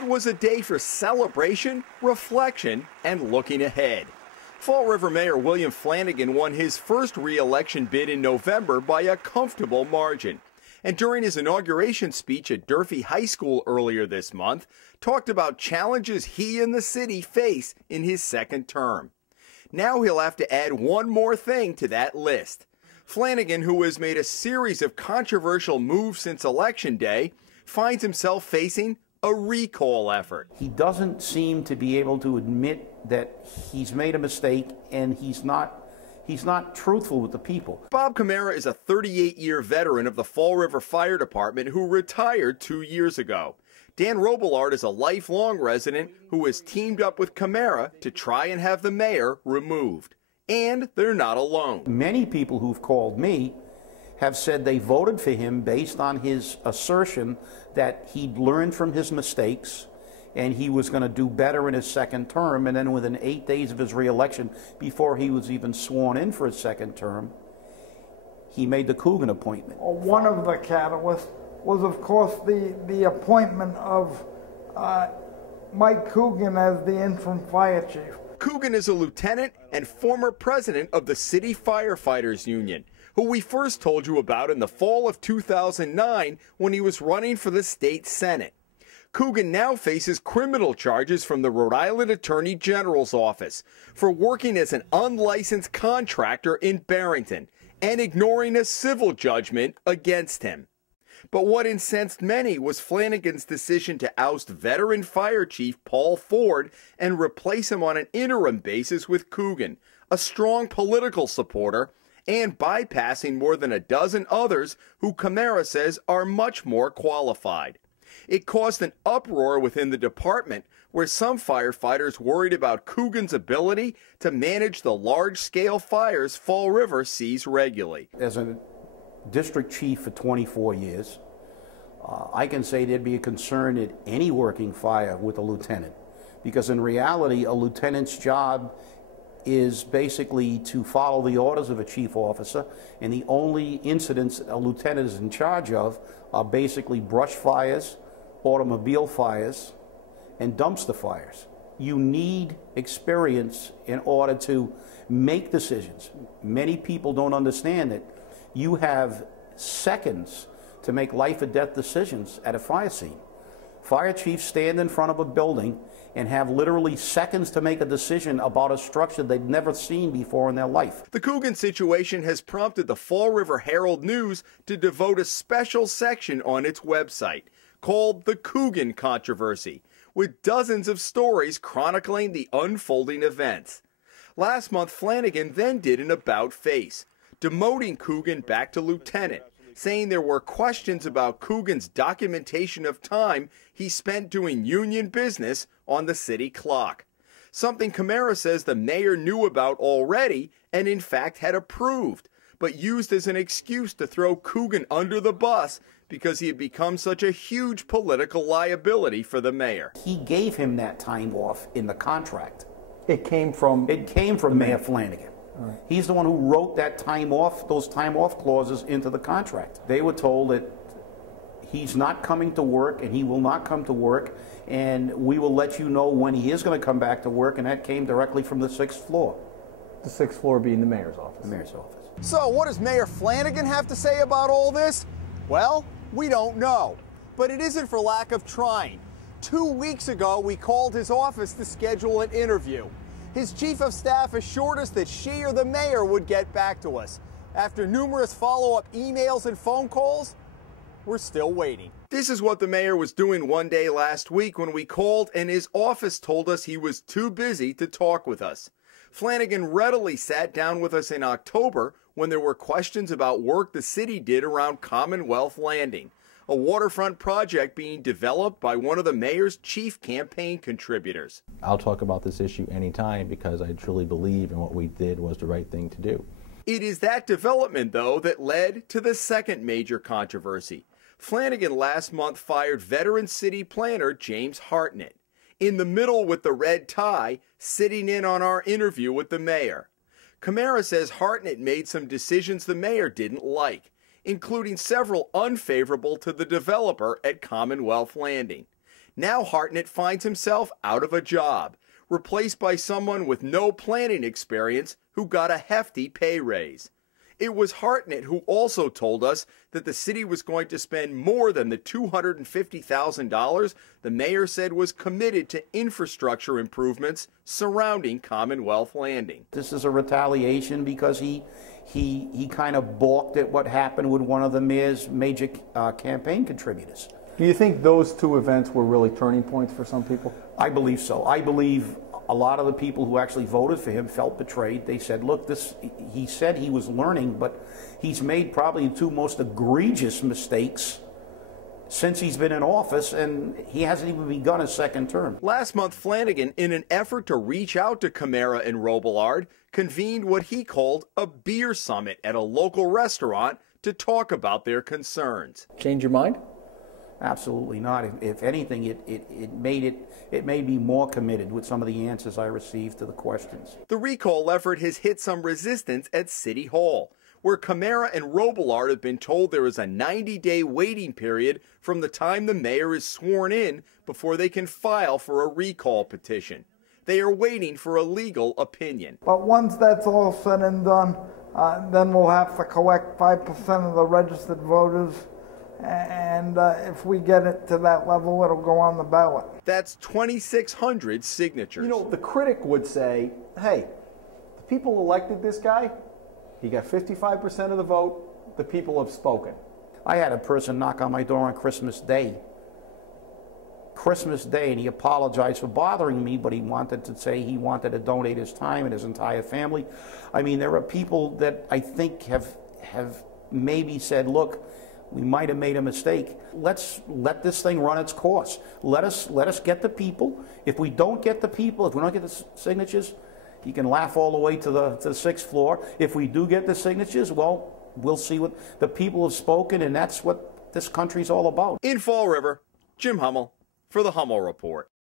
It was a day for celebration, reflection, and looking ahead. Fall River Mayor William Flanagan won his first re-election bid in November by a comfortable margin. And during his inauguration speech at Durfee High School earlier this month, talked about challenges he and the city face in his second term. Now he'll have to add one more thing to that list. Flanagan, who has made a series of controversial moves since Election Day, finds himself facing a recall effort. He doesn't seem to be able to admit that he's made a mistake, and he's not truthful with the people. Bob Camara is a 38-year veteran of the Fall River Fire Department who retired 2 years ago. Dan Robillard is a lifelong resident who has teamed up with Camara to try and have the mayor removed. And they're not alone. Many people who've called me have said they voted for him based on his assertion that he'd learned from his mistakes and he was going to do better in his second term. And then within 8 days of his reelection, before he was even sworn in for his second term, he made the Cogan appointment. One of the catalysts was, of course, the appointment of Mike Cogan as the interim fire chief. Cogan is a lieutenant and former president of the City Firefighters Union, who we first told you about in the fall of 2009 when he was running for the state Senate. Cogan now faces criminal charges from the Rhode Island Attorney General's office for working as an unlicensed contractor in Barrington and ignoring a civil judgment against him. But what incensed many was Flanagan's decision to oust veteran fire chief Paul Ford and replace him on an interim basis with Cogan, a strong political supporter, and bypassing more than a dozen others who Camara says are much more qualified. It caused an uproar within the department where some firefighters worried about Cogan's ability to manage the large-scale fires Fall River sees regularly. As a district chief for 24 years, I can say there'd be a concern at any working fire with a lieutenant, because in reality a lieutenant's job is basically to follow the orders of a chief officer, and the only incidents a lieutenant is in charge of are basically brush fires, automobile fires, and dumpster fires. You need experience in order to make decisions. Many people don't understand that you have seconds to make life or death decisions at a fire scene. Fire chiefs stand in front of a building and have literally seconds to make a decision about a structure they've never seen before in their life. The Cogan situation has prompted the Fall River Herald-News to devote a special section on its website called The Cogan Controversy, with dozens of stories chronicling the unfolding events. Last month, Flanagan then did an about-face, demoting Cogan back to lieutenant, saying there were questions about Cogan's documentation of time he spent doing union business on the city clock. Something Camara says the mayor knew about already and in fact had approved, but used as an excuse to throw Cogan under the bus because he had become such a huge political liability for the mayor. He gave him that time off in the contract. It came from Mayor Flanagan. Right. He's the one who wrote that time off, those time off clauses into the contract. They were told that he's not coming to work and he will not come to work, and we will let you know when he is going to come back to work, and that came directly from the 6th floor. The 6th floor being the mayor's office. The mayor's office. So what does Mayor Flanagan have to say about all this? Well, we don't know, but it isn't for lack of trying. 2 weeks ago, we called his office to schedule an interview. His chief of staff assured us that she or the mayor would get back to us. After numerous follow-up emails and phone calls, we're still waiting. This is what the mayor was doing one day last week when we called and his office told us he was too busy to talk with us. Flanagan readily sat down with us in October when there were questions about work the city did around Commonwealth Landing, a waterfront project being developed by one of the mayor's chief campaign contributors. I'll talk about this issue anytime because I truly believe in what we did was the right thing to do. It is that development, though, that led to the second major controversy. Flanagan last month fired veteran city planner James Hartnett, in the middle with the red tie, sitting in on our interview with the mayor. Camara says Hartnett made some decisions the mayor didn't like, including several unfavorable to the developer at Commonwealth Landing. Now Hartnett finds himself out of a job, replaced by someone with no planning experience who got a hefty pay raise. It was Hartnett who also told us that the city was going to spend more than the $250,000 the mayor said was committed to infrastructure improvements surrounding Commonwealth Landing. This is a retaliation because he kind of balked at what happened with one of the mayor's major campaign contributors. Do you think those two events were really turning points for some people? I believe so. I believe a lot of the people who actually voted for him felt betrayed. They said, look, he said he was learning, but he's made probably the two most egregious mistakes since he's been in office, and he hasn't even begun his second term. Last month, Flanagan, in an effort to reach out to Camara and Robillard, convened what he called a beer summit at a local restaurant to talk about their concerns. Change your mind? Absolutely not. If anything, it made me more committed with some of the answers I received to the questions. The recall effort has hit some resistance at City Hall, where Camara and Robillard have been told there is a 90-day waiting period from the time the mayor is sworn in before they can file for a recall petition. They are waiting for a legal opinion. But once that's all said and done, then we'll have to collect 5% of the registered voters. And if we get it to that level, it'll go on the ballot. That's 2,600 signatures. You know, the critic would say, hey, the people elected this guy. He got 55% of the vote. The people have spoken. I had a person knock on my door on Christmas Day, and he apologized for bothering me, but he wanted to say he wanted to donate his time and his entire family. I mean, there are people that I think have maybe said, look, we might have made a mistake. Let's let this thing run its course. Let us get the people. If we don't get the people, if we don't get the signatures, you can laugh all the way to the sixth floor. If we do get the signatures, well, we'll see what the people have spoken, and that's what this country's all about. In Fall River, Jim Hummel for the Hummel Report.